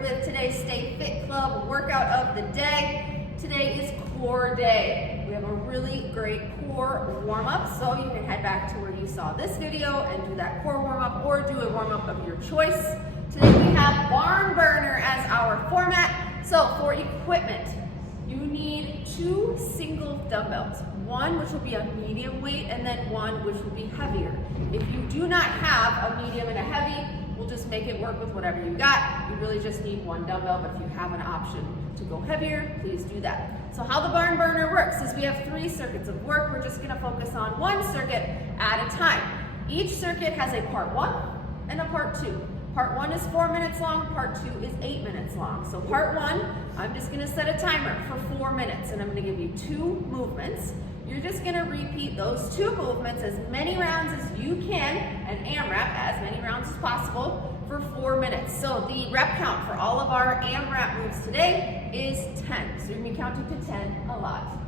with today's Stay Fit Club workout of the day. Today is core day. We have a really great core warm-up, so you can head back to where you saw this video and do that core warm-up or do a warm-up of your choice. Today we have barn burner as our format. So for equipment, you need 2 single dumbbells. One which will be a medium weight and then one which will be heavier. If you do not have a medium and a heavy, we'll just make it work with whatever you got. You really just need 1 dumbbell, but if you have an option to go heavier, please do that. So how the barn burner works is we have 3 circuits of work. We're just gonna focus on 1 circuit at a time. Each circuit has a part 1 and a part 2. Part 1 is 4 minutes long, part 2 is 8 minutes long. So part 1, I'm just gonna set a timer for 4 minutes and I'm gonna give you 2 movements. You're just gonna repeat those 2 movements as many rounds as you can, and AMRAP as many rounds as possible for 4 minutes. So the rep count for all of our AMRAP moves today is 10. So you're gonna be counting to 10 a lot.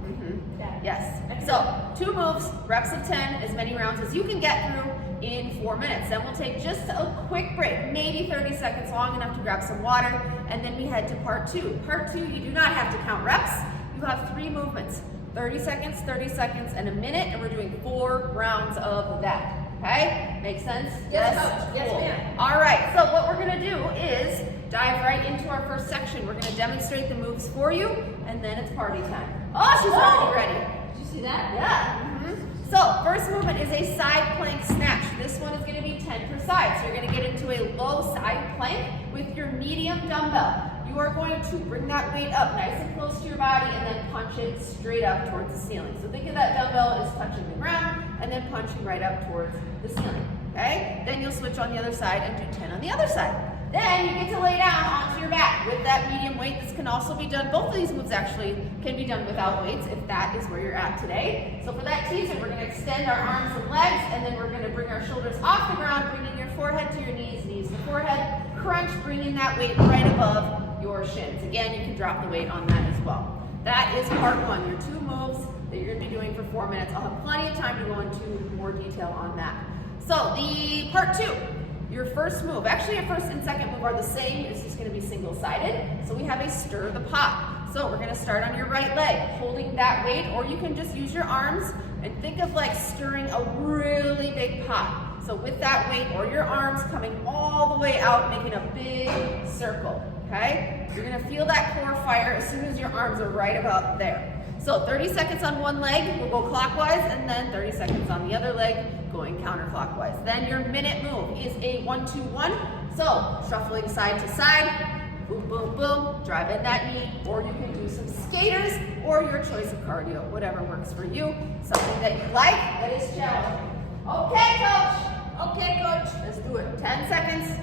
Yes. So 2 moves, reps of 10, as many rounds as you can get through in 4 minutes. Then we'll take just a quick break, maybe 30 seconds, long enough to grab some water, and then we head to part 2. Part 2, you do not have to count reps. You have 3 movements, 30 seconds, and a minute, and we're doing 4 rounds of that. Okay? Make sense? Yes, Coach. Yes, ma'am. All right, so what we're gonna do is dive right into our first section. We're gonna demonstrate the moves for you, and then it's party time. Oh, she's already ready. Did you see that? Yeah. So, first movement is a side plank snatch. This one is gonna be 10 per side. So you're gonna get into a low side plank with your medium dumbbell. You are going to bring that weight up nice and close to your body and then punch it straight up towards the ceiling. So think of that dumbbell as touching the ground and then punching right up towards the ceiling, okay? Then you'll switch on the other side and do 10 on the other side. Then you get to lay down onto your back with that medium weight. This can also be done, both of these moves actually can be done without weights if that is where you're at today. So for that teaser, we're gonna extend our arms and legs, and then we're gonna bring our shoulders off the ground, bringing your forehead to your knees, knees to forehead, crunch, bringing that weight right above your shins. Again, you can drop the weight on that as well. That is part 1, your 2 moves that you're gonna be doing for 4 minutes. I'll have plenty of time to go into more detail on that. So the part 2, your first move, actually your first and second move are the same, it's just gonna be single-sided. So we have a stir the pot. So we're gonna start on your right leg, holding that weight, or you can just use your arms and think of like stirring a really big pot. So with that weight or your arms coming all the way out, making a big circle, okay? You're gonna feel that core fire as soon as your arms are right about there. So 30 seconds on one leg, we'll go clockwise, and then 30 seconds on the other leg, going counterclockwise. Then your minute move is a 1-2-1. So shuffling side to side, boom, boom, boom, drive in that knee, or you can do some skaters, or your choice of cardio, whatever works for you. Something that you like, that is challenging. Okay, coach. Okay, Coach. Let's do it. 10 seconds.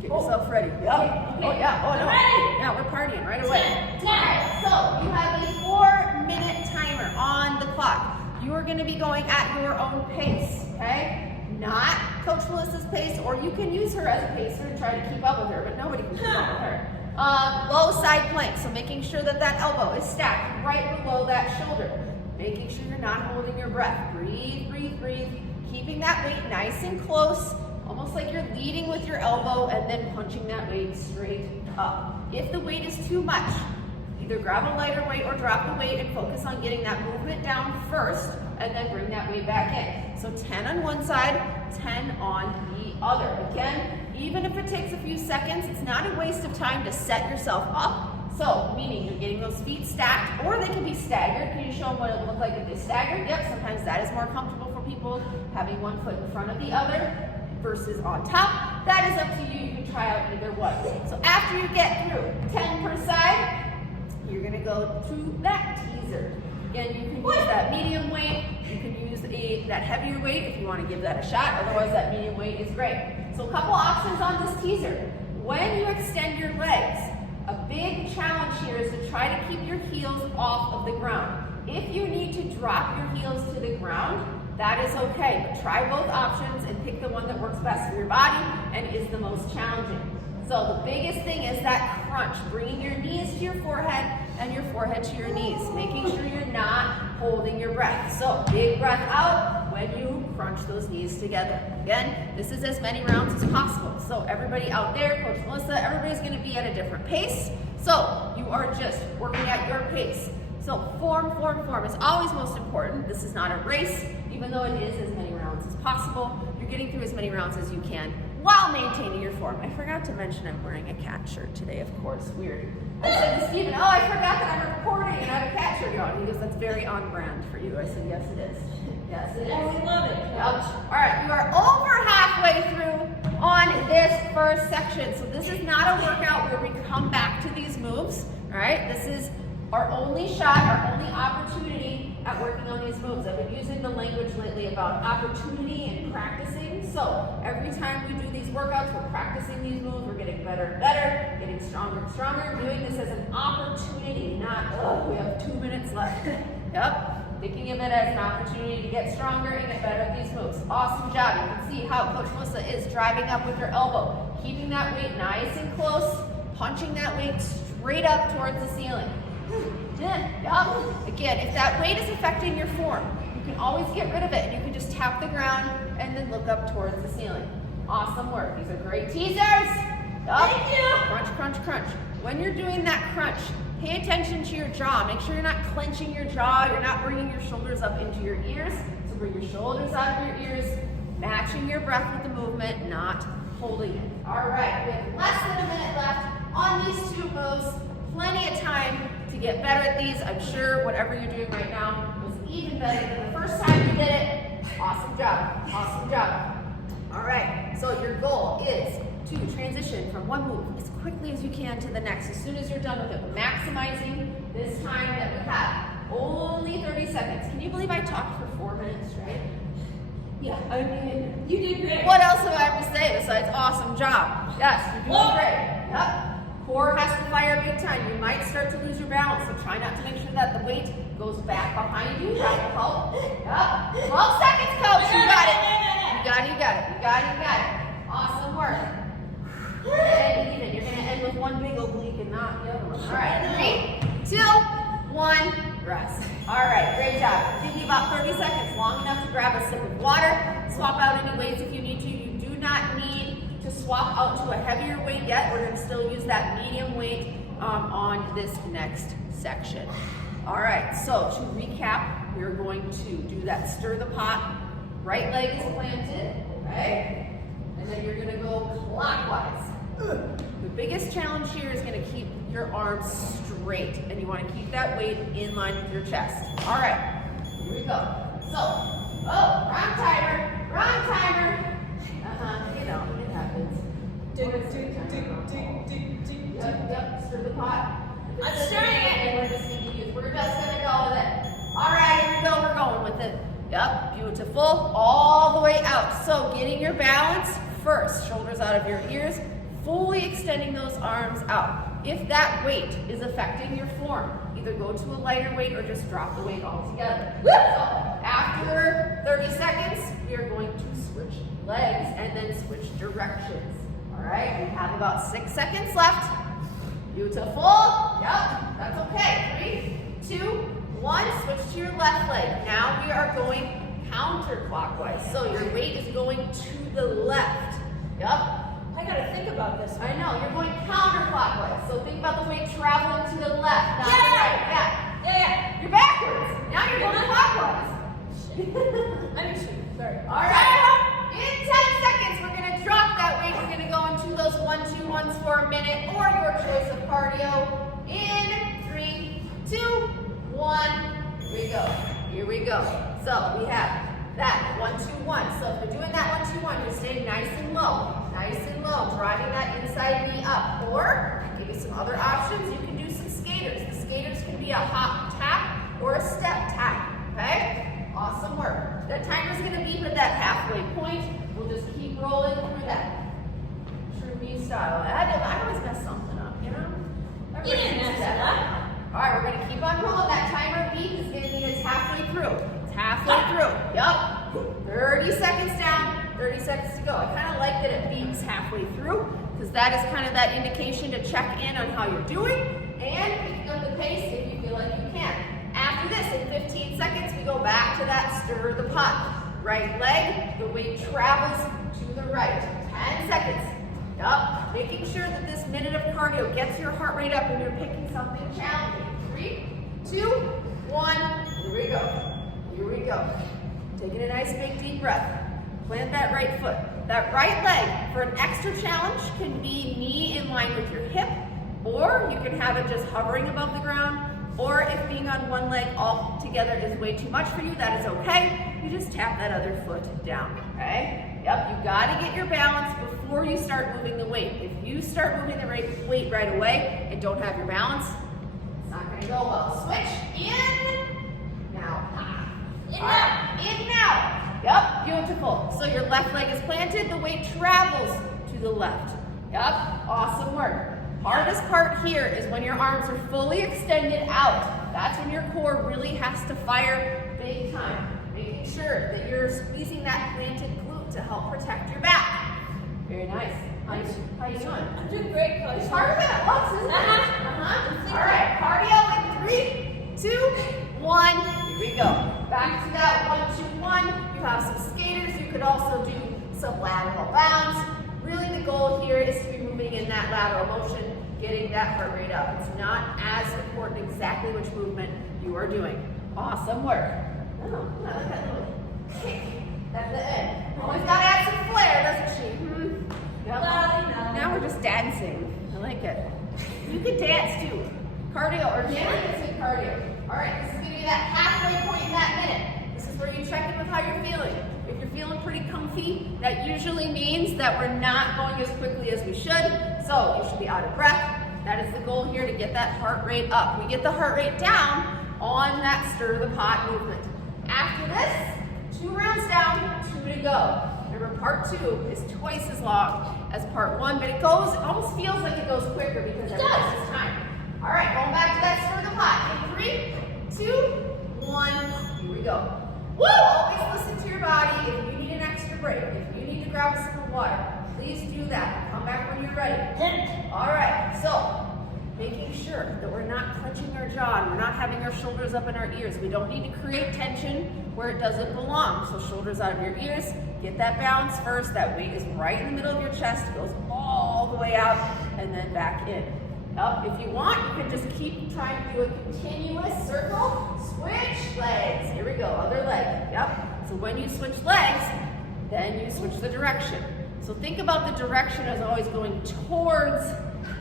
Get yourself ready. Yep. Okay. Oh, yeah. Oh, no. Ready. Yeah, we're partying right away. 10. All right, so you have a 4-minute timer on the clock. You are going to be going at your own pace, okay? Not Coach Melissa's pace, or you can use her as a pacer and try to keep up with her, but nobody can keep up with her. Low side plank, so making sure that that elbow is stacked right below that shoulder. Making sure you're not holding your breath. Breathe, breathe, breathe. Keeping that weight nice and close, almost like you're leading with your elbow and then punching that weight straight up. If the weight is too much, either grab a lighter weight or drop the weight and focus on getting that movement down first and then bring that weight back in. So 10 on one side, 10 on the other. Again, even if it takes a few seconds, it's not a waste of time to set yourself up. So, meaning you're getting those feet stacked, or they can be staggered. Can you show them what it would look like if they staggered? Yep, sometimes that is more comfortable for people, having one foot in front of the other versus on top. That is up to you. You can try out either one. So after you get through 10 per side, you're gonna go to that teaser. Again, you can use that medium weight. You can use that heavier weight if you want to give that a shot. Otherwise, that medium weight is great. So a couple options on this teaser. When you extend your legs, a big challenge here is to try to keep your heels off of the ground. If you need to drop your heels to the ground, that is okay, but try both options and pick the one that works best for your body and is the most challenging. So the biggest thing is that crunch, bringing your knees to your forehead and your forehead to your knees, making sure you're not holding your breath. So big breath out, when you crunch those knees together. Again, this is as many rounds as possible. So everybody out there, Coach Melissa, everybody's gonna be at a different pace. So you are just working at your pace. So form is always most important. This is not a race, even though it is as many rounds as possible. You're getting through as many rounds as you can while maintaining your form. I forgot to mention I'm wearing a cat shirt today, of course. Weird. I said to Steven, oh, I forgot that I'm recording and I have a cat shirt on. He goes, that's very on brand for you. I said, yes, it is. Yes, it is. Oh, we love it. Yep. All right, you are over halfway through on this first section. So this is not a workout where we come back to these moves. All right, this is our only shot, our only opportunity at working on these moves. I've been using the language lately about opportunity and practicing. So every time we do these workouts, we're practicing these moves, we're getting better and better, getting stronger and stronger, doing this as an opportunity, not, oh, we have 2 minutes left. Yep. Thinking of it as an opportunity to get stronger and get better at these moves. Awesome job. You can see how Coach Melissa is driving up with her elbow, keeping that weight nice and close, punching that weight straight up towards the ceiling. Yup. Again, if that weight is affecting your form, you can always get rid of it and you can just tap the ground and then look up towards the ceiling. Awesome work. These are great teasers. Yup. Thank you. Crunch, crunch, crunch. When you're doing that crunch, pay attention to your jaw. Make sure you're not clenching your jaw. You're not bringing your shoulders up into your ears. So bring your shoulders out of your ears, matching your breath with the movement, not holding it. All right, with less than a minute left on these two moves, plenty of time to get better at these. I'm sure whatever you're doing right now was even better than the first time you did it. Awesome job, awesome job. All right, so your goal is to transition from one move as quickly as you can to the next, as soon as you're done with it, maximizing this time that we have. Only 30 seconds. Can you believe I talked for 4 minutes straight? Yeah. I mean, You did great. what else do I have to say besides awesome job? Yes, you're doing great. Yep. Core has to fire big time. You might start to lose your balance, so try not to make sure that the weight goes back behind you. That will help. Yep. 12 seconds, coach. You got it. You got it, you got it, you got it, you got it. Awesome work. And even, you're gonna end with one big oblique and not the other one. All right, 3, 2, 1, rest. All right, great job. Give me about 30 seconds, long enough to grab a sip of water. Swap out any weights if you need to. You do not need to swap out to a heavier weight yet. We're gonna still use that medium weight on this next section. All right, so to recap, we're going to do that stir the pot. Right leg is planted, okay? And then you're gonna go clockwise. The biggest challenge here is gonna keep your arms straight, and you wanna keep that weight in line with your chest. All right, here we go. So, oh, wrong timer. You know, it happens. Yep, stir the pot. I'm stirring it. And we're just gonna go with it. All right, here we go, we're going with it. Yep, beautiful, all the way out. So getting your balance first, shoulders out of your ears, fully extending those arms out. If that weight is affecting your form, either go to a lighter weight or just drop the weight altogether. So after 30 seconds, we are going to switch legs and then switch directions. All right, we have about 6 seconds left. Beautiful, yep, that's okay. 3, 2, 1, switch to your left leg. Now we are going counterclockwise. So your weight is going to the left. Yep. I gotta think about this. I know, you're going counterclockwise. So think about the weight traveling to the left, not the right. Yeah. You're backwards. Now you're going clockwise. I'm shooting. Sorry. All right. In 10 seconds, we're going to drop that weight. We're going to go into those 1-2-1s for a minute or your choice of cardio. In 3, 2, 1. Here we go. So we have that 1-2-1. So if you're doing that 1-2-1, you're staying nice and low, driving that inside knee up. Or I'll give you some other options. You can do some skaters. The skaters can be a hop tap or a step tap. Okay? Awesome work. That timer's going to beep at that halfway point. We'll just keep rolling through that. True me style. I always mess something up, you know? You didn't mess it up. All right, we're gonna keep on rolling. That timer beep is gonna mean it's halfway through. It's halfway through. Yup. 30 seconds down, 30 seconds to go. I kind of like that it beeps halfway through because that is kind of that indication to check in on how you're doing and picking up the pace if you feel like you can. After this, in 15 seconds, we go back to that stir the pot. right leg, the weight travels to the right. 10 seconds. Yup. Making sure that this minute of cardio gets your heart rate up when you're picking something challenging. 3, 2, 1. Here we go. Here we go. Taking a nice big deep breath. Plant that right foot. That right leg for an extra challenge can be knee in line with your hip, or you can have it just hovering above the ground, or if being on one leg all together is way too much for you, that is okay. You just tap that other foot down, okay? Yep, you gotta get your balance before you start moving the weight. If you start moving the weight right away and don't have your balance, it's not gonna go well. Switch, in, now. In, All right, in, now. Yep, beautiful. So your left leg is planted, the weight travels to the left. Yep, awesome work. Hardest part here is when your arms are fully extended out. That's when your core really has to fire big time. Making sure that you're squeezing that planted glute to help protect your back. Very nice. How you doing? I'm doing great, Coach. It's harder than it looks, isn't it? All right, cardio in 3, 2, 1. Here we go. Back to that 1, 2, 1. You have some skaters. You could also do some lateral bounds. Really the goal here is to be moving in that lateral motion, getting that heart rate up. It's not as important exactly which movement you are doing. Awesome work. Oh, look at that little kick at the end. Always got to add some flair, doesn't she? Yep. Now we're just dancing. I like it. You can dance too. Cardio, or dancing cardio. All right, this is going to be that halfway point in that minute. This is where you check in with how you're feeling. If you're feeling pretty comfy, that usually means that we're not going as quickly as we should. So you should be out of breath. That is the goal here, to get that heart rate up. We get the heart rate down on that stir the pot movement. After this, 2 rounds down, 2 to go. Remember, part 2 is twice as long as part 1, but it almost feels like it goes quicker because everyone has time. All right, going back to that stir the pot. In 3, 2, 1, here we go. Woo! Always listen to your body. If you need an extra break, if you need to grab a sip of water, please do that. Come back when you're ready. All right, so making sure that we're not clenching our jaw and we're not having our shoulders up in our ears. We don't need to create tension where it doesn't belong. So shoulders out of your ears, get that balance first. That weight is right in the middle of your chest, goes all the way out and then back in. Up. If you want, you can just keep trying to do a continuous circle. Switch legs. Here we go, other leg. Yep. So when you switch legs, then you switch the direction. So think about the direction as always going towards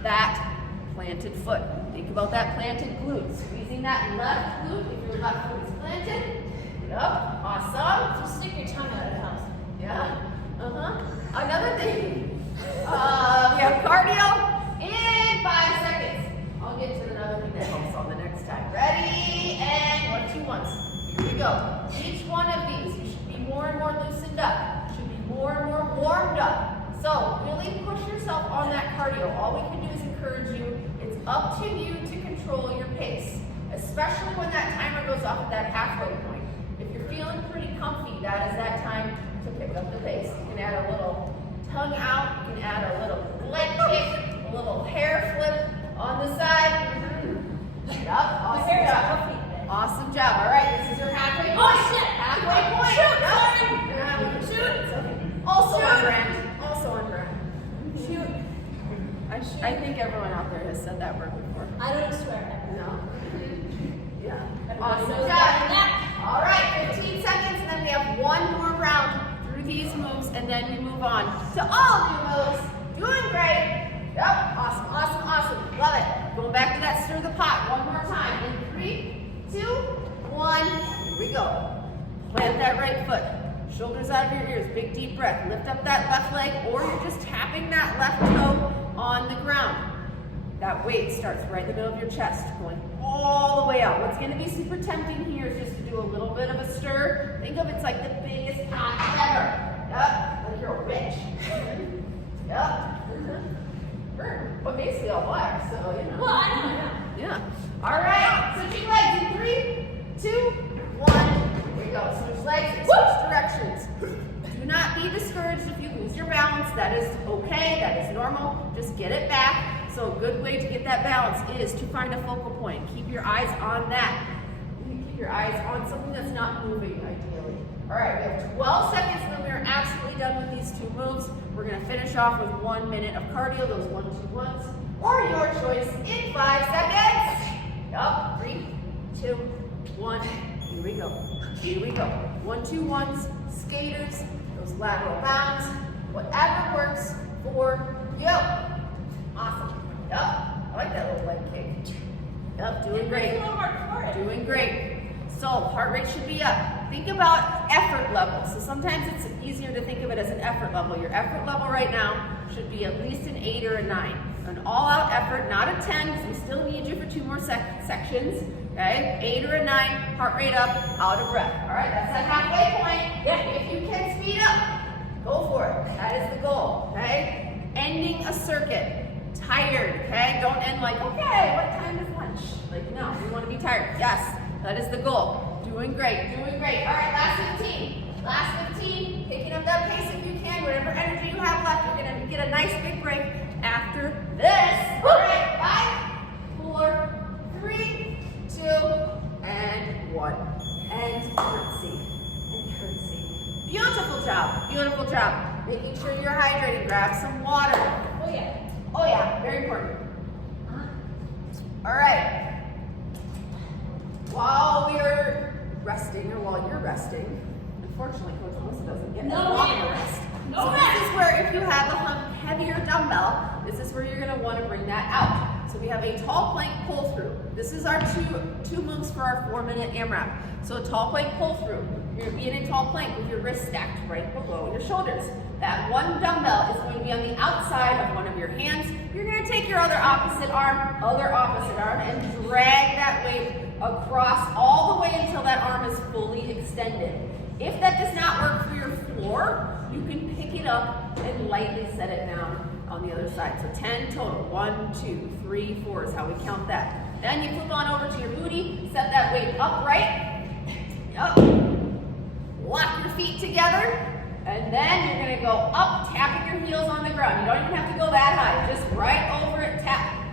that planted foot. Think about that planted glute. Squeezing that left glute if your left foot is planted. Yep. Awesome. So stick your tongue out of the house. Yeah. Another thing. We have cardio in 5 seconds. I'll get to another thing that helps on the next time. Ready? And 1, 2, 1. Here we go. Each one of these, you should be more and more loosened up. You should be more and more warmed up. So really push yourself on that cardio. All we can do is encourage you. It's up to you to control your pace, especially when that timer goes off at that halfway point. If you're feeling pretty comfy, that is that time to pick up the pace. You can add a little tongue out. You can add a little leg kick, a little hair flip on the side. Yep, awesome job. Awesome job. All right, this is your halfway point. Oh, shit. Halfway point. Shoot, Shoot. It's okay. Also on brand. Also on brand. Shoot. I think everyone out there has said that word before. I don't swear. No. Yeah. Everybody Awesome knows job. that. All right, 15 seconds, and then we have one more round through these moves, and then we move on to all new moves. Doing great. Yep. Awesome. Awesome. Awesome. Love it. Going back to that stir the pot one more time. In 3, 2, 1. Here we go. Plant that right foot. Shoulders out of your ears. Big deep breath. Lift up that left leg, or you're just tapping that left toe on the ground. That weight starts right in the middle of your chest, going all the way out. What's going to be super tempting here is just to do a little bit of a stir. Think of it's like the biggest pot ever. Yep, like you're a witch. Yep. But basically all black, so you know. Well, I don't know. Yeah. All right. Switching legs in 3, 2, 1. Here we go. Switch legs, switch directions. Do not be discouraged if you lose your balance. That is okay. That is normal. Just get it back. So a good way to get that balance is to find a focal point. Keep your eyes on that. Keep your eyes on something that's not moving, ideally. All right, we have 12 seconds and then we are absolutely done with these 2 moves. We're gonna finish off with 1 minute of cardio, those 1-2-1s, or your choice in 5 seconds. Yup, 3, 2, 1, here we go. Here we go. 1-2-1s, skaters, those lateral bounds, whatever works for you. Awesome. Yup, I like that little leg kick. Yup, doing great. Doing great. So heart rate should be up. Think about effort level. So sometimes it's easier to think of it as an effort level. Your effort level right now should be at least an 8 or a 9. An all-out effort, not a 10, because we still need you for 2 more sections. Okay, 8 or a 9, heart rate up, out of breath. All right, that's the halfway point. If you can speed up, go for it. That is the goal. Okay, ending a circuit. Tired, okay? Don't end like, okay, what time is lunch? Like, no, we want to be tired. Yes, that is the goal. Doing great, doing great. All right, last 15. Last 15, picking up that pace if you can. Whatever energy you have left, you're going to get a nice big break after this. All right, 5, 4, 3, 2, and 1. And curtsy, and curtsy. Beautiful job, beautiful job. Making sure you're hydrated. Grab some water. Oh yeah. Oh yeah, very important. All right. While we're resting, or while you're resting, unfortunately, Coach Melissa doesn't get No long rest. rest. No So rest. this is where, if you have a heavier dumbbell, this is where you're going to want to bring that out. So we have a tall plank pull through. This is our two moves for our 4-minute AMRAP. So a tall plank pull through. You're going to be in a tall plank with your wrists stacked right below your shoulders. That one dumbbell is going to be on the outside of one of your hands. You're going to take your other opposite arm, and drag that weight across all the way until that arm is fully extended. If that does not work for your floor, you can pick it up and lightly set it down on the other side. So 10 total. 1, 2, 3, 4 is how we count that. Then you flip on over to your booty, set that weight upright. Yup. Lock your feet together. And then you're going to go up, tapping your heels on the ground. You don't even have to go that high. Just right over it, tap,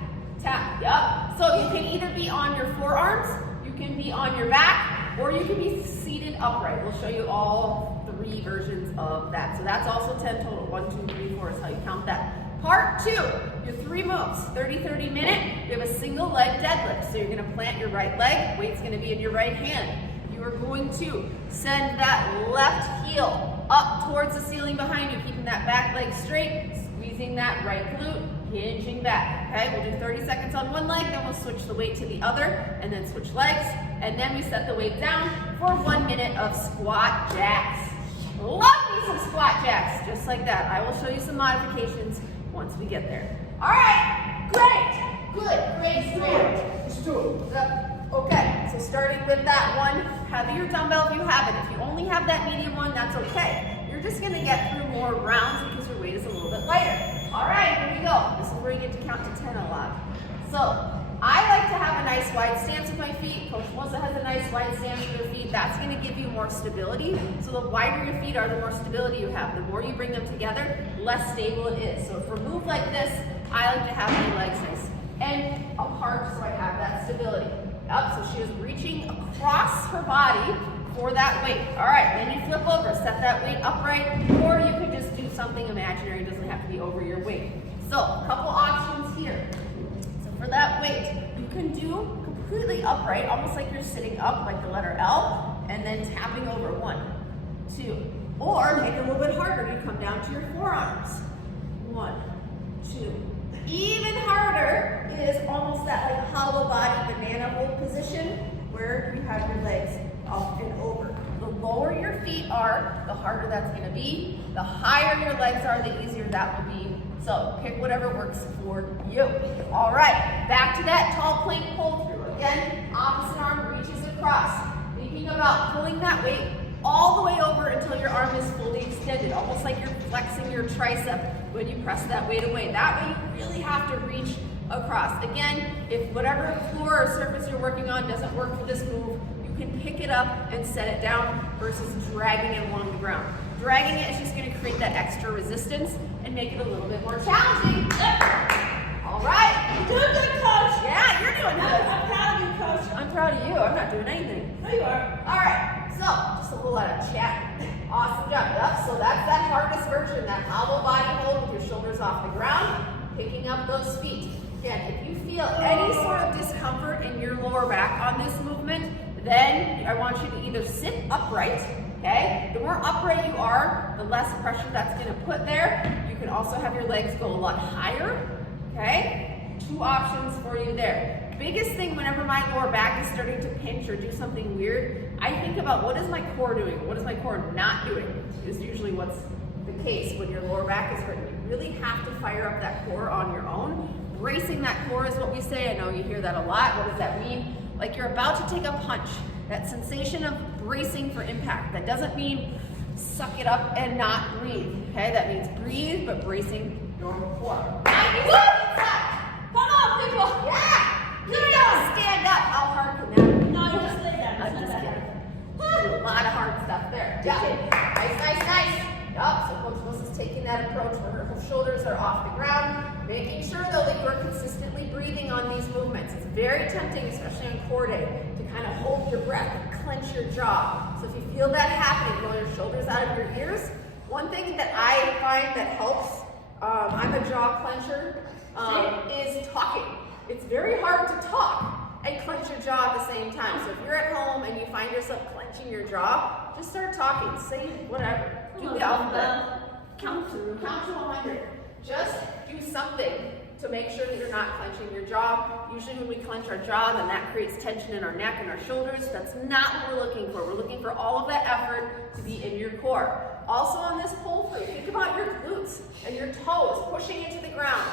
tap. Yup. So you can either be on your forearms, you can be on your back, or you can be seated upright. We'll show you all 3 versions of that. So that's also 10 total. 1, 2, 3, 4 is how you count that. Part 2, your 3 moves. 30-30 minute, you have a single leg deadlift. So you're going to plant your right leg, weight's going to be in your right hand. You are going to send that left heel up towards the ceiling behind you, keeping that back leg straight, squeezing that right glute, hinging back. Okay, we'll do 30 seconds on one leg, then we'll switch the weight to the other, and then switch legs, and then we set the weight down for 1 minute of squat jacks. Love me some squat jacks, just like that. I will show you some modifications once we get there. All right, great, good, great, Let's do it. Okay, so starting with that one, heavier dumbbell if you have it. If you only have that medium one, that's okay. You're just gonna get through more rounds because your weight is a little bit lighter. All right, here we go. This is where you get to count to 10 a lot. So I like to have a nice wide stance with my feet. Coach Melissa has a nice wide stance with her feet. That's gonna give you more stability. So the wider your feet are, the more stability you have. The more you bring them together, less stable it is. So for a move like this, I like to have my legs nice and apart so I have that stability. Up, so she is reaching across her body for that weight. All right, then you flip over, set that weight upright, or you can just do something imaginary. It doesn't have to be over your weight. So, a couple options here. So for that weight, you can do completely upright, almost like you're sitting up, like the letter L, and then tapping over. 1, 2, or make it a little bit harder. You come down to your forearms. 1, 2. Even harder is almost that like hollow body banana hold position where you have your legs up and over. The lower your feet are, the harder that's going to be. The higher your legs are, the easier that will be. So pick whatever works for you. All right, back to that tall plank pull through. Again, opposite arm reaches across. Thinking about pulling that weight all the way over until your arm is fully extended, almost like you're flexing your tricep when you press that weight away. That way you really have to reach across. Again, if whatever floor or surface you're working on doesn't work for this move, you can pick it up and set it down versus dragging it along the ground. Dragging it is just going to create that extra resistance and make it a little bit more challenging. All right. You're doing good, Coach. Yeah, you're doing good. I'm proud of you, Coach. I'm proud of you. I'm not doing anything. No, you are. All right, so just a whole lot of chat. Awesome job. Yep, so that's that hardest version, that hollow body hold with your shoulders off the ground, picking up those feet. Again, if you feel any sort of discomfort in your lower back on this movement, then I want you to either sit upright, okay? The more upright you are, the less pressure that's gonna put there. You can also have your legs go a lot higher, okay? 2 options for you there. Biggest thing whenever my lower back is starting to pinch or do something weird, I think about what is my core doing? What is my core not doing? Is usually what's the case when your lower back is hurting. You really have to fire up that core on your own. Bracing that core is what we say. I know you hear that a lot. What does that mean? Like you're about to take a punch. That sensation of bracing for impact. That doesn't mean suck it up and not breathe. Okay, that means breathe, but bracing your core. 90 seconds left. Come on, people. Yeah. You don't stand up. How hard can that be? No, you just lay down. I'm It's just not kidding. bad. A lot of hard stuff there. Yeah. Nice. Yup, so Coach Melissa's taking that approach where her shoulders are off the ground, making sure though that you're consistently breathing on these movements. It's very tempting, especially on core day, to kind of hold your breath and clench your jaw. So if you feel that happening, roll your shoulders out of your ears. One thing that I find that helps, I'm a jaw clencher, is talking. It's very hard to talk and clench your jaw at the same time. So if you're at home and you find yourself clenching your jaw, just start talking. Say whatever. Do the alphabet. Count to. Count to 100. Just do something to make sure that you're not clenching your jaw. Usually when we clench our jaw, then that creates tension in our neck and our shoulders. That's not what we're looking for. We're looking for all of that effort to be in your core. Also on this pull through, think about your glutes and your toes pushing into the ground.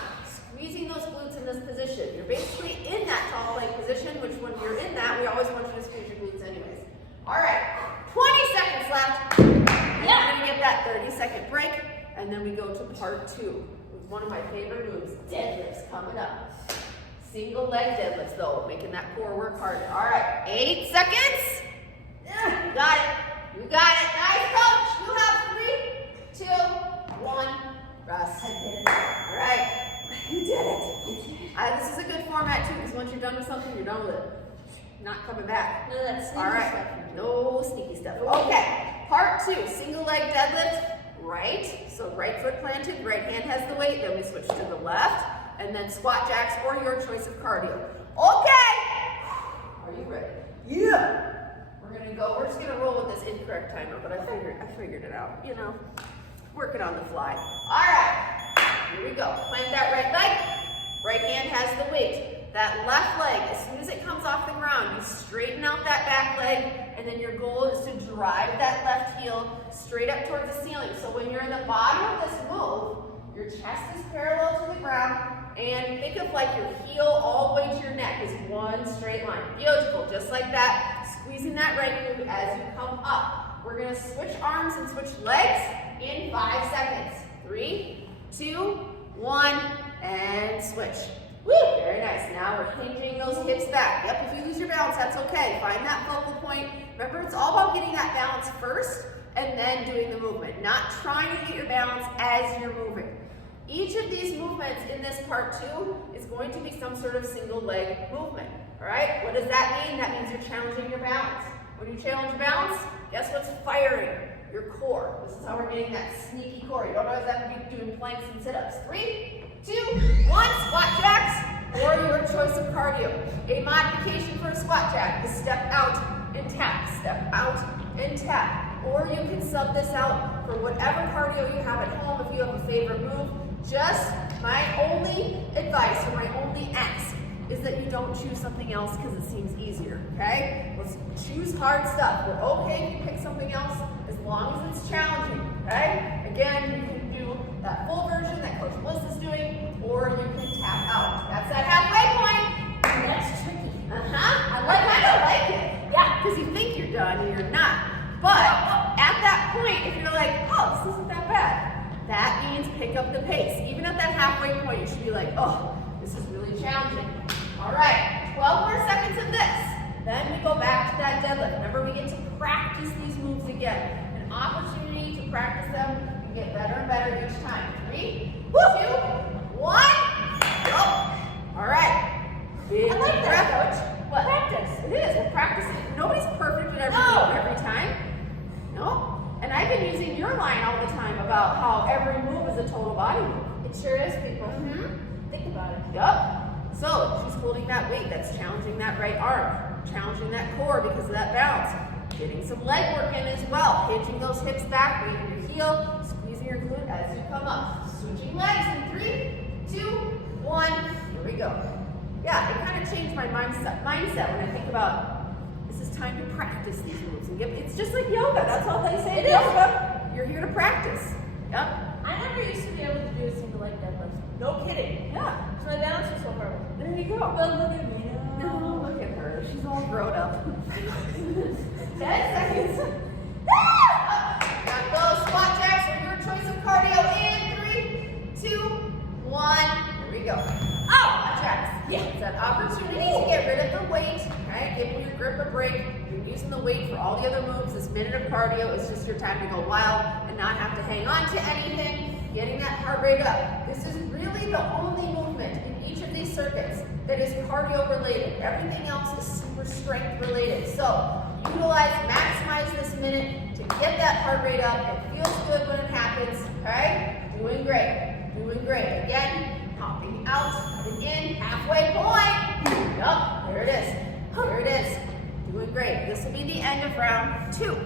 Squeezing those glutes in this position. You're basically in that tall plank position, which when you're in that, we always want you to squeeze your glutes anyways. All right, 20 seconds left. Yeah. We're gonna get that 30-second break, and then we go to part 2 with one of my favorite moves, deadlifts coming up. Single leg deadlifts though, making that core work harder. All right, 8 seconds. Yeah, you got it. You got it. Nice, coach. You have 3, 2, 1. Rest. All right. You did it. This is a good format too, because once you're done with something, you're done with it. Not coming back. No, that's sneaky All right. stuff. No sneaky stuff. Okay. Part 2, single leg deadlift. Right. So right foot planted, right hand has the weight. Then we switch to the left, and then squat jacks or your choice of cardio. Okay. Are you ready? Yeah. We're just gonna roll with this incorrect timer, but I figured it out. You know, work it on the fly. All right. Here we go. Plant that right leg. Right hand has the weight. That left leg, as soon as it comes off the ground, you straighten out that back leg, and then your goal is to drive that left heel straight up towards the ceiling. So when you're in the bottom of this move, your chest is parallel to the ground, and think of like your heel all the way to your neck is one straight line. Beautiful, just like that. Squeezing that right glute as you come up. We're gonna switch arms and switch legs in 5 seconds. 3, 2, 1, and switch. Woo! Very nice. Now we're hinging those hips back. Yep, if you lose your balance, that's okay. Find that focal point. Remember, it's all about getting that balance first and then doing the movement, not trying to get your balance as you're moving. Each of these movements in this part 2 is going to be some sort of single leg movement. All right? What does that mean? That means you're challenging your balance. When you challenge your balance, guess what's firing? Your core. This is how we're getting that sneaky core. You don't always have to be doing planks and sit-ups. 3, 2, 1, squat jacks, or your choice of cardio. A modification for a squat jack is step out and tap, step out and tap. Or you can sub this out for whatever cardio you have at home if you have a favorite move. Just my only advice or my only ask is that you don't choose something else because it seems easier, okay? Let's choose hard stuff. We're okay if you pick something else as long as it's challenging, okay? Again, you can do that full version that Coach Melissa's doing, or you can tap out. That's that halfway point. That's tricky. I like it. Yeah, because you think you're done and you're not. But at that point, if you're like, oh, this isn't that bad, that means pick up the pace. Even at that halfway point, you should be like, oh, this is really challenging. All right, 12 more seconds of this. Then we go back to that deadlift. Remember, we get to practice these moves again. An opportunity to practice them and get better and better each time. 3, 2, 1, go. All right. Big I like breath. that, Coach. What? Practice. It is. We're practicing. Nobody's perfect at every No. move every time. Sure is, people. Mm-hmm. Think about it. Yup. So she's holding that weight. That's challenging that right arm, challenging that core because of that balance. Getting some leg work in as well. Hinging those hips back, weighting your heel, squeezing your glute as you come up. Switching legs in 3, 2, 1. Here we go. Yeah, it kind of changed my mindset when I think about this is time to practice these moves. And it's just like yoga. That's all they say. It is. Yoga. You're here to practice. Yep. I never used to be able to do a single leg deadlift. No kidding. Yeah. So my balance was so horrible. There you go. But look at me now. No, look at her. She's all grown up. 10 seconds. Got those squat jacks are your choice of cardio in 3, 2, 1. Here we go. Squat jacks. Yeah. It's that opportunity to get rid of the weight, right? Giving your grip a break. You're using the weight for all the other moves. This minute of cardio is just your time to go wild and not have to hang on to anything. Getting that heart rate up. This is really the only movement in each of these circuits that is cardio related. Everything else is super strength related. So utilize, maximize this minute to get that heart rate up. It feels good when it happens, all right? Doing great, doing great. Again, popping out, coming in, halfway point. Yup, there it is, there it is. Doing great. This will be the end of round 2.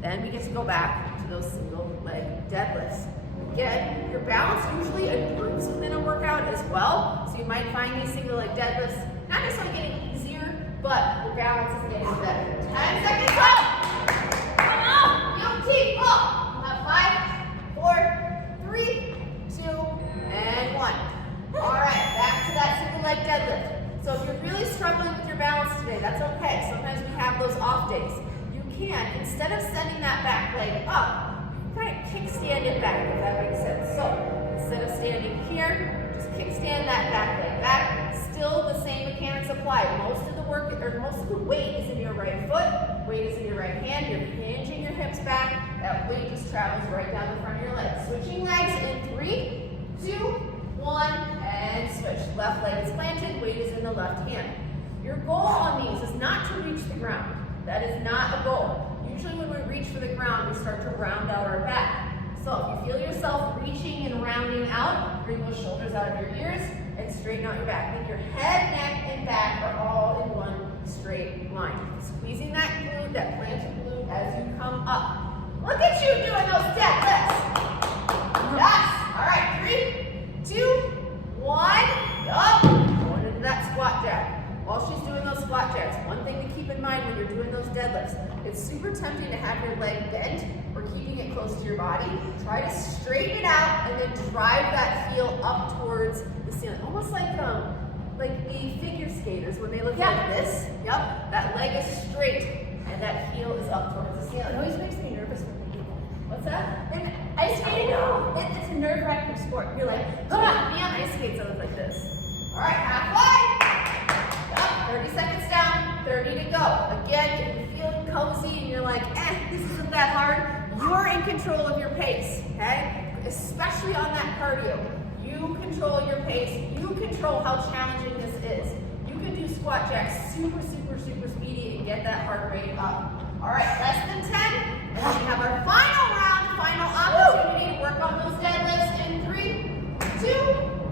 Then we get to go back to those single leg deadlifts. Again, your balance usually improves within a workout as well. So you might find these single leg deadlifts not necessarily getting easier, but your balance is getting better. 10 seconds up. Come on. Yoke teeth up. You'll have 5, 4, 3, 2, and 1. All right, back to that single leg deadlift. So if you're really struggling with your balance today, that's okay. Sometimes we have those off days. You can, instead of sending that back leg up, kind of kickstand it back, if that makes sense. So instead of standing here, just kickstand that back leg back. Still the same mechanics apply. Most of the work, or most of the weight is in your right foot, weight is in your right hand. You're hinging your hips back. That weight just travels right down the front of your legs. Switching legs in 3, 2, 1, and switch. Left leg is planted, weight is in the left hand. Your goal on these is not to reach the ground. That is not a goal. Usually when we reach for the ground, we start to round out our back. So if you feel yourself reaching and rounding out, bring those shoulders out of your ears and straighten out your back. Think your head, neck, and back are all in one straight line. Squeezing that glute, that planted glute as you come up. Look at you doing those deadlifts. Yes. All right, 3, 2, 1. Up. Going into that squat jack. While she's doing those squat jacks, one thing to keep in mind when you're doing those deadlifts, it's super tempting to have your leg bent or keeping it close to your body. Try to straighten it out and then drive that heel up towards the ceiling. Almost like the figure skaters when they look like this. Yep, that leg is straight and that heel is up towards the ceiling. It always makes me nervous when they do that. What's that? And ice skating, it's a nerve-wracking sport. You're like, Come on, me on ice skates, I look like this. All right, halfway. Yep, 30 seconds down, 30 to go. Again, if you're feeling cozy and you're like, this isn't that hard, you're in control of your pace, okay? Especially on that cardio. You control your pace. You control how challenging this is. You can do squat jacks super, super, super speedy and get that heart rate up. All right, less than 10. And then we have our final round, final opportunity to work on those deadlifts in 3, 2,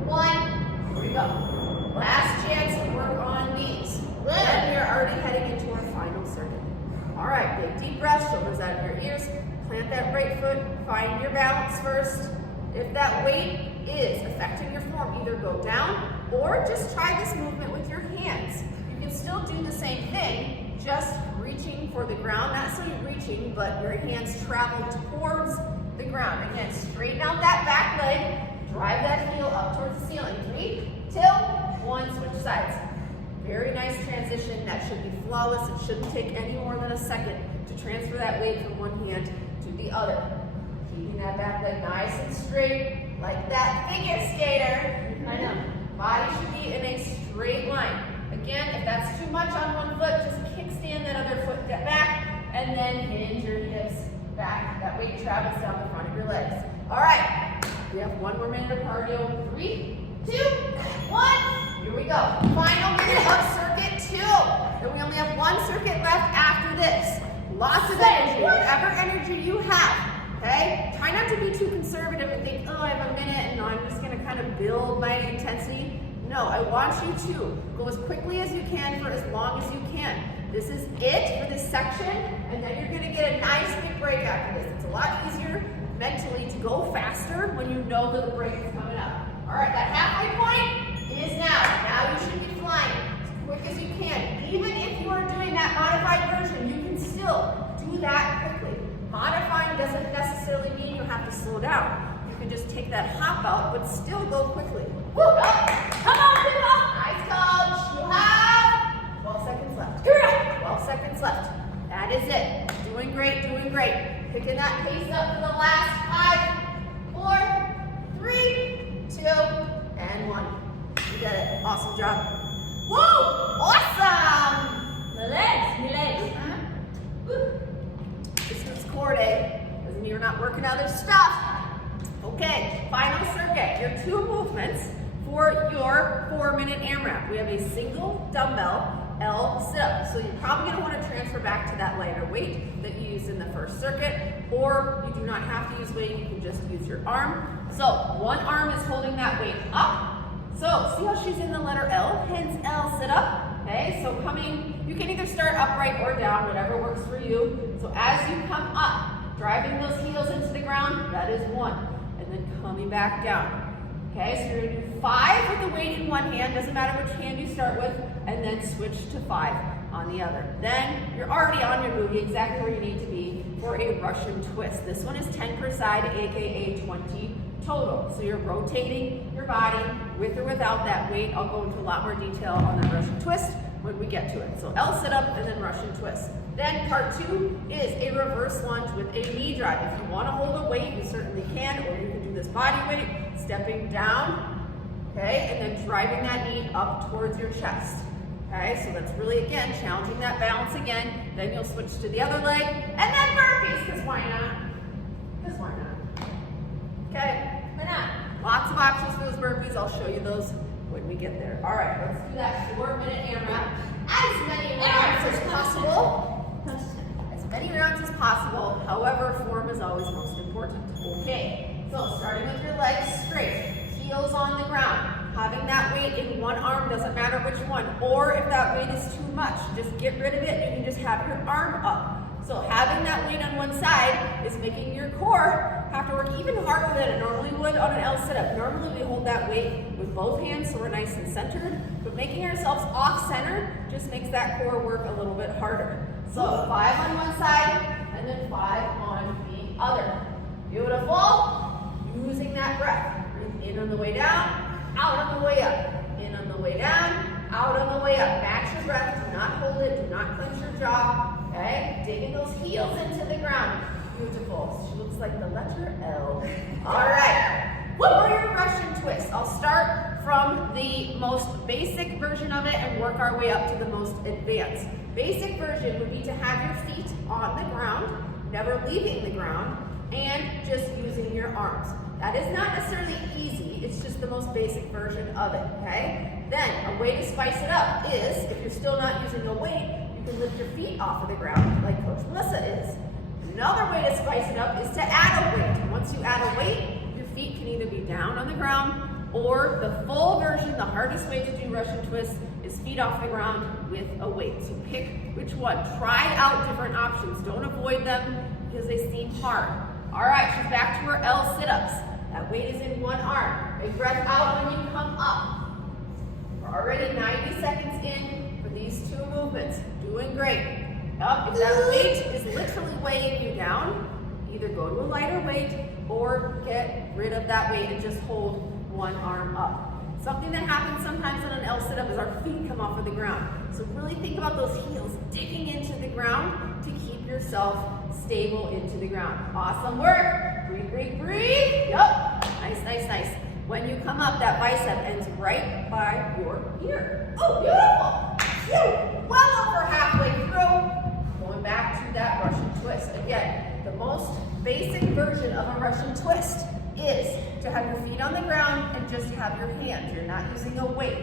1. Here we go. Last chance to work on these. Then we are already heading into our final circuit. All right, big deep breath, shoulders out of your ears. Plant that right foot, find your balance first. If that weight is affecting your form, either go down or just try this movement with your hands. You can still do the same thing, just reaching for the ground, not so you're reaching, but your hands travel towards the ground. Again, straighten out that back leg, drive that heel up towards the ceiling. 3, 2, 1, switch sides. Very nice transition. That should be flawless. It shouldn't take any more than a second to transfer that weight from one hand to the other. Keeping that back leg nice and straight, like that figure skater. I know. Body should be in a straight line. Again, if that's too much on one foot, just kickstand that other foot back, and then hinge your hips back. That weight travels down the front of your legs. All right, we have one more minute of cardio. 3, 2, 1. Here we go. Final minute of circuit 2. And we only have one circuit left after this. Lots of energy, whatever energy you have. Okay? Try not to be too conservative and think, oh, I have a minute and I'm just going to kind of build my intensity. No, I want you to go as quickly as you can for as long as you can. This is it for this section, and then you're gonna get a nice big break after this. It's a lot easier mentally to go faster when you know that the break is coming up. All right, that halfway point is now. Now you should be flying as quick as you can. Even if you are doing that modified version, you can still do that quickly. Modifying doesn't necessarily mean you have to slow down. You can just take that hop out, but still go quickly. Woo! Come on, people! Nice coach. You have 12 seconds left. 12 seconds left. That is it. Doing great, doing great. Picking that pace up for the last 5, 4, 3, 2, and 1. You did it. Awesome job. Woo! Awesome! My legs. Woo. This is core day. Doesn't mean you're not working other stuff. Okay, final circuit. Your 2 movements for your 4-minute AMRAP. We have a single dumbbell L sit-up. So you're probably going to want to transfer back to that lighter weight that you used in the first circuit, or you do not have to use weight, you can just use your arm. So one arm is holding that weight up. So see how she's in the letter L, hence L sit-up. Okay, so you can either start upright or down, whatever works for you. So as you come up, driving those heels into the ground, that is 1. And then coming back down. Okay, so you're gonna do 5 with the weight in one hand, doesn't matter which hand you start with, and then switch to 5 on the other. Then you're already on your booty, exactly where you need to be for a Russian twist. This one is 10 per side, aka 20 total. So you're rotating your body with or without that weight. I'll go into a lot more detail on that Russian twist when we get to it. So L sit up and then Russian twist. Then part 2 is a reverse lunge with a knee drive. If you want to hold a weight, you certainly can, or you can do this body weight, stepping down, okay, and then driving that knee up towards your chest. Okay, so that's really, again, challenging that balance again. Then you'll switch to the other leg, and then burpees, because why not? Because why not? Okay, why not? Lots of options for those burpees. I'll show you those when we get there. All right, let's do that 4-minute AMRAP. As many rounds as possible. As many rounds as possible. However, form is always most important. Okay, so starting with your legs straight, heels on the ground. Having that weight in one arm, doesn't matter which one. Or if that weight is too much, just get rid of it. You can just have your arm up. So having that weight on one side is making your core have to work even harder than it normally would on an L sit-up. Normally we hold that weight with both hands so we're nice and centered, but making ourselves off-centered just makes that core work a little bit harder. So 5 on one side and then 5 on the other. Beautiful. Using that breath. Breathe in on the way down, out on the way up. In on the way down, out on the way up. Match your breath. Do not hold it. Do not clench your jaw. Okay? Digging those heels into the ground. Beautiful. She looks like the letter L. All right. For your Russian twist, I'll start from the most basic version of it and work our way up to the most advanced. Basic version would be to have your feet on the ground, never leaving the ground, and just using your arms. That is not necessarily easy, it's just the most basic version of it, okay? Then, a way to spice it up is, if you're still not using a weight, you can lift your feet off of the ground, like Coach Melissa is. Another way to spice it up is to add a weight. Once you add a weight, your feet can either be down on the ground, or the full version, the hardest way to do Russian twists, is feet off the ground with a weight. So pick which one. Try out different options. Don't avoid them because they seem hard. All right, she's back to her L sit-ups. That weight is in one arm. Big breath out when you come up. We're already 90 seconds in for these 2 movements. Doing great. Up, if that weight is literally weighing you down, either go to a lighter weight or get rid of that weight and just hold one arm up. Something that happens sometimes on an L sit-up is our feet come off of the ground. So really think about those heels digging into the ground to keep yourself stable into the ground. Awesome work. Breathe, breathe, breathe. Yup. Nice, nice, nice. When you come up, that bicep ends right by your ear. Oh, beautiful. Phew. Well over halfway through. Going back to that Russian twist. Again, the most basic version of a Russian twist is to have your feet on the ground and just have your hands. You're not using a weight.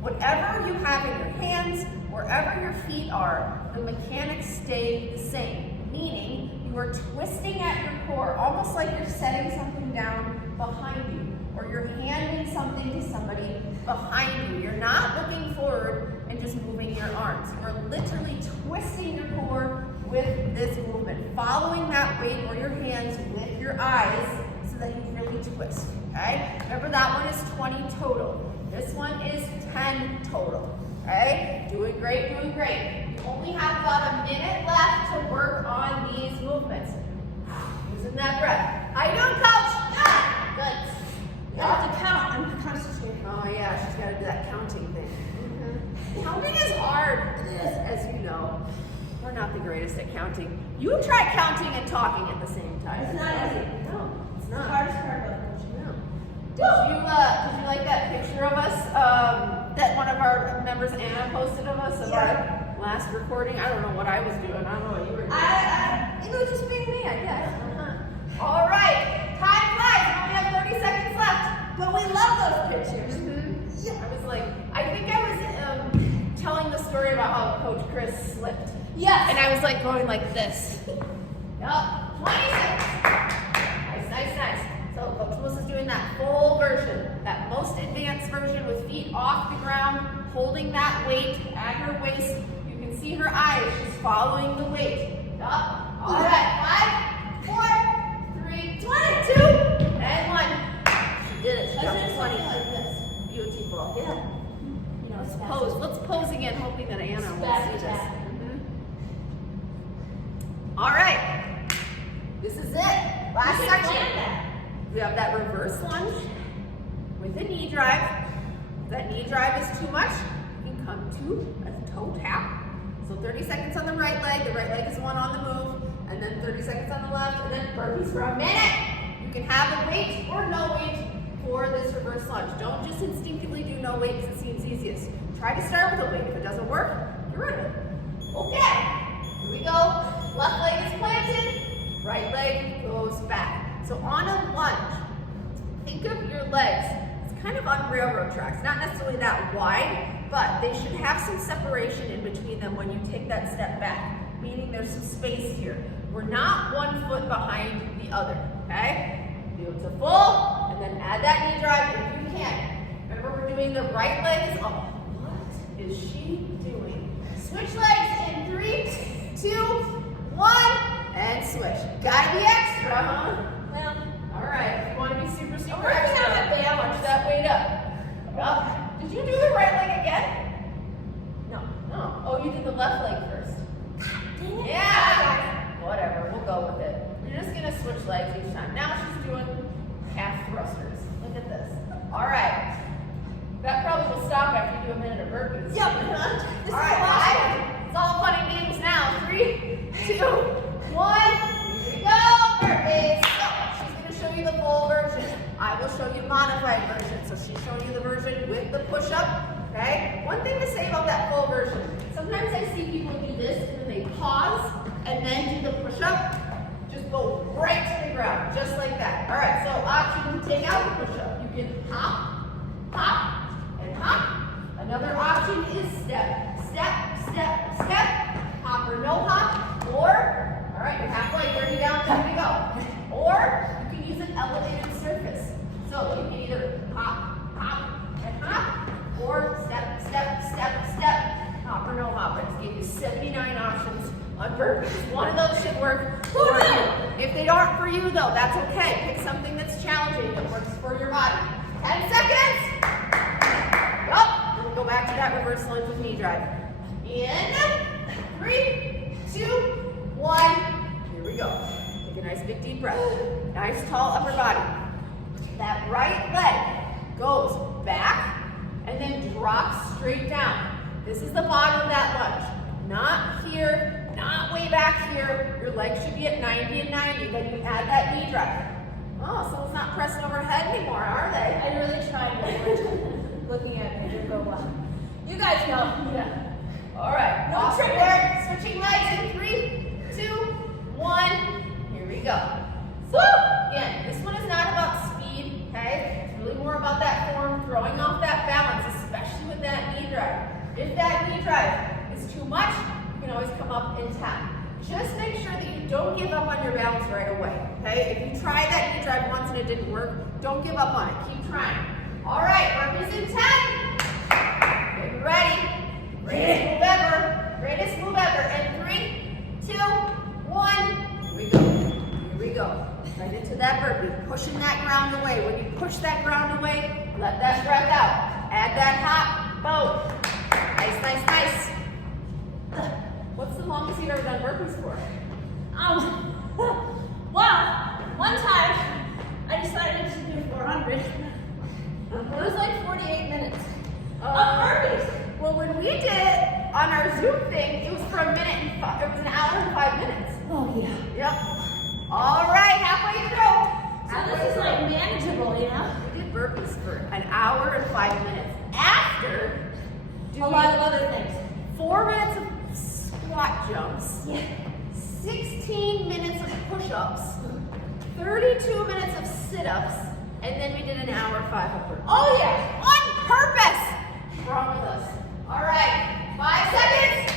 Whatever you have in your hands, wherever your feet are, the mechanics stay the same. Meaning, you are twisting at your core, almost like you're setting something down behind you, or you're handing something to somebody behind you. You're not looking forward and just moving your arms. You're literally twisting your core with this movement, following that weight or your hands with your eyes so that you really twist, okay? Remember that one is 20 total. This one is 10 total, okay? Doing great, doing great. You only have about a minute left to work on these movements. Using that breath. How you doing, coach? Good. You have to count. I'm concentrating. Oh yeah, she's got to do that counting thing. Counting is hard, as you know. We're not the greatest at counting. You try counting and talking at the same time. It's not easy. No, it's The not. hardest part about coaching. No. Did you like that picture of us that one of our members, Anna, posted of us of our last recording? I don't know what I was doing. I don't know what you were doing. It was just being me, I guess. All right, time flies. We only have 30 seconds left. But we love those pictures. I was like, I think I was telling the story about how Coach Chris slipped. Yes. And I was like going like this. Yup, 20 seconds. Nice, nice, nice. So Coach Melissa's doing that full version, that most advanced version with feet off the ground, holding that weight at her waist. You can see her eyes, she's following the weight. Yup. All right, 5, 4, 3, 2, and 1. She did it. She got to 20. Like this. Beautiful. Yeah. You know, it's Pose. Let's pose again, hoping that Anna will see this. Back. All right. This is it. Last section. We have that reverse lunge with a knee drive. If that knee drive is too much, you can come to a toe tap. So 30 seconds on the right leg. The right leg is the one on the move. And then 30 seconds on the left. And then burpees for a minute. You can have a weight or no weight for this reverse lunge. Don't just instinctively do no weight because it seems easiest. Try to start with a weight. If it doesn't work, get rid of it. Okay. Here we go. Left leg is planted. Right leg goes back. So on a lunge, think of your legs. It's kind of on railroad tracks. Not necessarily that wide, but they should have some separation in between them when you take that step back, meaning there's some space here. We're not 1 foot behind the other, okay? Do it to full, and then add that knee drive if you can. Remember, we're doing the right leg is up. What is she doing? Switch legs in 3, 2, 1, and switch. Gotta be extra, huh? Well, All right, if you want to be super, super We're working extra, on it, babe. punch that weight up. Up. Did you do the right leg again? no. No. Oh, you did the left leg first. Dang it. Yeah. Whatever, we'll go with it. You're just gonna switch legs each time. Now she's doing calf thrusters. Look at this. All right. That probably will stop after you do a minute of burpees. Yep. This All is the right, last one. it's all fun and games now. 3, 2, 1. Here we go. Burpees. So she's gonna show you the full version. I will show you modified version. So she's showing you the version with the push-up. Okay. One thing to say about that full version. Sometimes I see people do this and then they pause and then do the push-up. Just go right to the ground, just like that. All right. So option to take out the push-up. You can hop, hop, and hop. Another option is step, step, step, step, hop or no hop, or, all right, you're halfway, 30 down, time to go. Or you can use an elevated surface. So you can either hop, hop, and hop, or step, step, step, step, hop or no hop. I just gave you 79 options on burpees. One of those should work for you. If they aren't for you though, that's okay. Pick something that's challenging that works for your body. 10 seconds. Up. We'll go back to that reverse lunge with knee drive. In 3, 2, 1. Here we go. Take a nice big deep breath. Nice tall upper body. That right leg goes back and then drops straight down. This is the bottom of that lunge. Not here, not way back here. Your legs should be at 90 and 90. Then you add that knee drive. Oh, someone's not pressing overhead anymore, are they? I really tried looking at me. Didn't go well. You guys know. Yeah. All right. No Off trick. board. Switching legs in 3, 2, 1. Here we go. So again, this one is not about speed. Okay, it's really more about that form, throwing off that balance, especially with that knee drive. If that knee drive is too much, you can always come up in tap. Just make sure that you don't give up on your balance right away. Okay, if you try that knee drive once and it didn't work, Don't give up on it. Keep trying. All right, burpees in 10. Get ready. Greatest move ever. Greatest move ever. In 3, 2, 1. Here we go. Here we go. Right into that burpee. Pushing that ground away. When you push that ground away, let that breath out. Add that hop. Boom. Nice, nice, nice. What's the longest you've ever done burpees for? Well, one time I decided to do 400. It was like 48 minutes of burpees. Well, when we did it on our Zoom thing, it was for a minute and it was an hour and 5 minutes. Oh yeah. Yep. All right, halfway through. So this is like manageable, you know? We did burpees for an hour and 5 minutes after doing A lot of other things. 4 minutes of squat jumps, Yeah. 16 minutes of push-ups, 32 minutes of sit-ups, and then we did an hour 5 of burpees. Oh yeah. On purpose! What's wrong with us? All right, 5 seconds.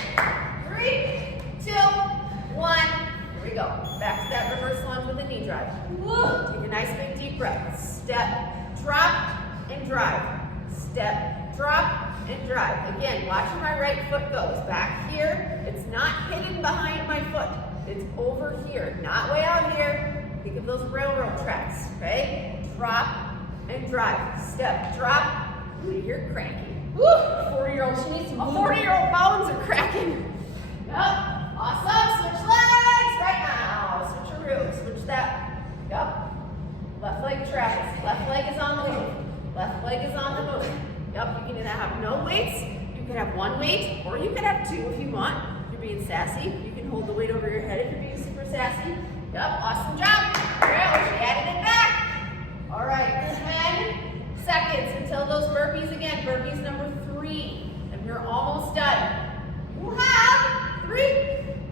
3, 2, 1. Here we go. Back to that reverse lunge with a knee drive. Woo. Take a nice big deep breath. Step, drop, and drive. Step, drop, and drive. Again, watch where my right foot goes. Back here, it's not hidden behind my foot. It's over here, not way out here. Think of those railroad tracks, okay? Drop and drive. Step, drop. Ooh, you're cranky. Woo. 40-year-old, She needs some a glue. 40-year-old bones are cracking. Yep. Awesome. Switch legs right now. Switcheroo. Switch that. Yep. Left leg travels. Left leg is on the move. Left leg is on the move. Yep. You can either have no weights. You can have one weight, or you can have two if you want. If you're being sassy, you can hold the weight over your head if you're being super sassy. Yep. Awesome job. Great. She added it back. All right. 10 seconds until those burpees again. Burpees number 3. And you're almost done. You have 3,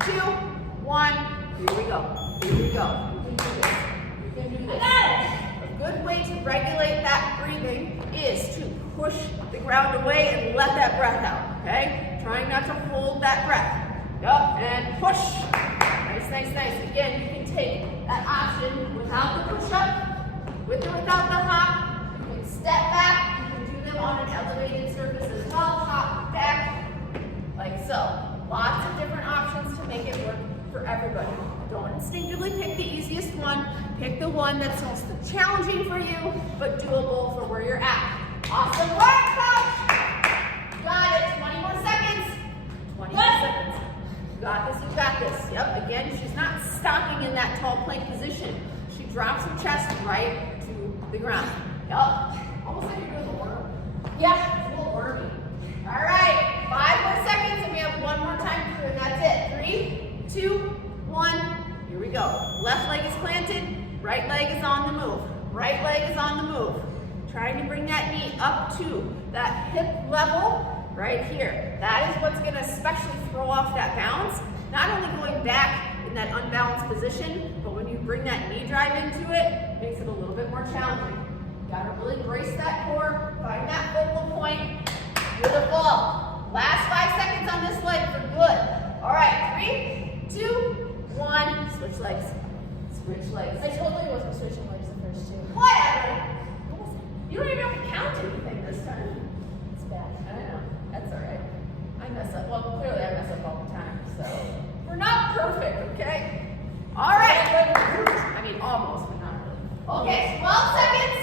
2, 1. Here we go. Here we go. You can do this. You can do this. A good way to regulate that breathing is to push the ground away and let that breath out. Okay? Trying not to hold that breath. Yup, and push. Nice, nice, nice. Again, you can take that option without the push-up, with or without the hop. You can step back. You can do them on an elevated surface as well. Hop back, like so. Lots of different options to make it work for everybody. Don't instinctively pick the easiest one. Pick the one that's most challenging for you, but doable for where you're at. Awesome work, coach! Got it. 20 more seconds. 20 more seconds. You got this, you got this. Yep, again, she's not stocking in that tall plank position. She drops her chest right to the ground. Yep. Almost like you're doing a worm. Yeah, it's a little wormy. All right, 5 more seconds, and we have one more time through, and that's it. 3, 2, 1. Here we go. Left leg is planted, right leg is on the move. Right leg is on the move. Trying to bring that knee up to that hip level right here. That is what's gonna especially throw off that balance. Not only going back in that unbalanced position, but when you bring that knee drive into it, it makes it a little bit more challenging. You gotta really brace that core, find that focal point. Beautiful. Last 5 seconds on this leg for good. All right, 3, 2, 1. Switch legs. Switch legs. I totally wasn't switching legs the first two. Whatever. You don't even have to count anything this time. It's bad. I know. That's all right. I mess up. Well, clearly I mess up all the time. So we're not perfect, okay? All right. I mean, almost, but not really. Okay, 12 seconds.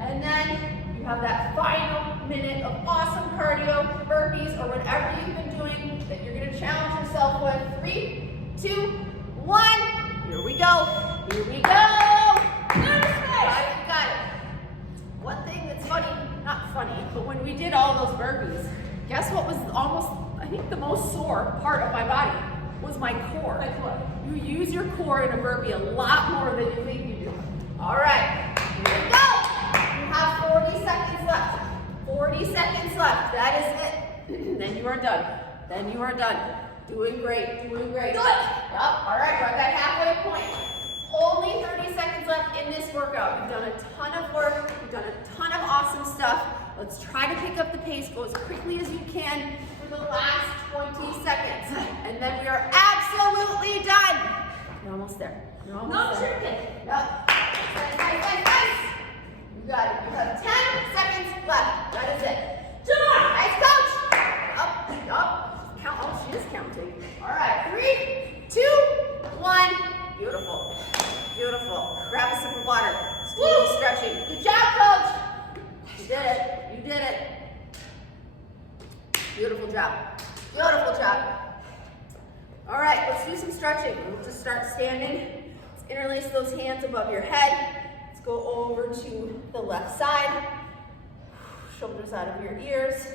And then you have that final minute of awesome cardio, burpees, or whatever you've been doing that you're going to challenge yourself with. 3, 2, 1. Here we go. Here we go. Got it. You got it. One thing that's funny, not funny, but when we did all those burpees, guess what was almost, I think the most sore part of my body was my core. My core. You use your core in a burpee a lot more than you think you do. All right, here we go. You have 40 seconds left. 40 seconds left. That is it. Then you are done. Then you are done. Doing great. Doing great. Good. Yep. All right, we're at that halfway point. Only 30 seconds left in this workout. You've done a ton of work. You've done a ton of awesome stuff. Let's try to pick up the pace. Go as quickly as you can for the last 20 seconds. And then we are absolutely done. You're almost there. You're almost No there. tripping. Yep. Nice, nice, nice, nice. got it. You have 10 seconds left. That is it. John! Nice, coach. Up. Count. Oh, she is counting. All right. 3, 2, 1. Beautiful. Beautiful. Grab a sip of water. Woo! Stretching. Good job, coach. You did it. You did it. Beautiful job. Beautiful job. All right, let's do some stretching. We'll just start standing. Let's interlace those hands above your head. Let's go over to the left side. Shoulders out of your ears.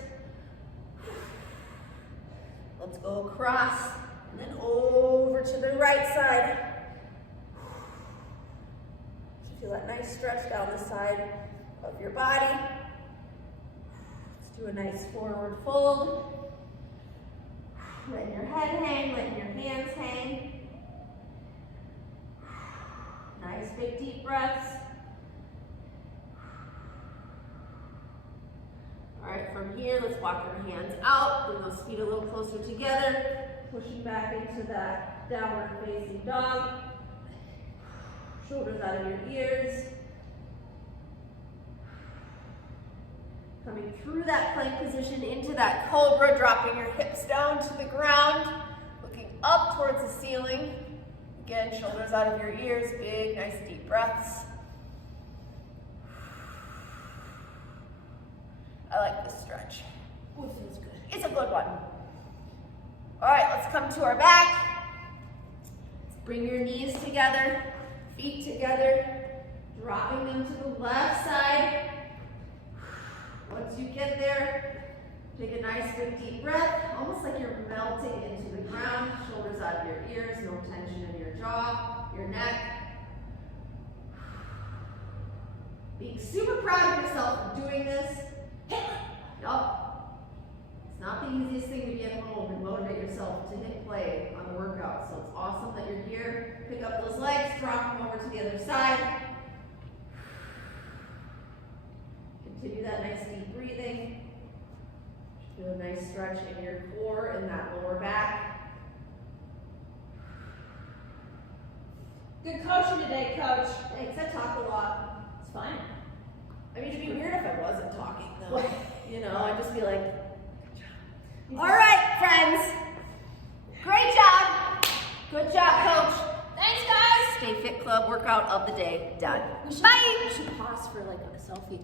Let's go across and then over to the right side. Feel that nice stretch down the side of your body. Let's do a nice forward fold. Letting your head hang, letting your hands hang. Nice big deep breaths. All right, from here, let's walk our hands out. Bring those feet a little closer together. Pushing back into that downward facing dog. Shoulders out of your ears. Coming through that plank position into that cobra, dropping your hips down to the ground, looking up towards the ceiling. Again, shoulders out of your ears, big, nice deep breaths. I like this stretch. Ooh, it feels good. It's a good one. All right, let's come to our back. Bring your knees together, feet together, dropping them to the left side. Once you get there, take a nice big deep breath, almost like you're melting into the ground. Shoulders out of your ears, no tension in your jaw, your neck. Being super proud of yourself for doing this. Yup. It's not the easiest thing to be at home and motivate yourself to hit play on the workout. So it's awesome that you're here. Pick up those legs, drop them over to the other side. Continue that nice deep breathing. Do a nice stretch in your core and that lower back. Good coaching today, coach. Thanks, I talk a lot. It's fine. I mean, it'd be weird if I wasn't talking though. You know, I'd just be like, all right, friends. Great job. Good job, coach. Thanks, guys. Stay Fit Club workout of the day done. We should Bye. pause for like a selfie.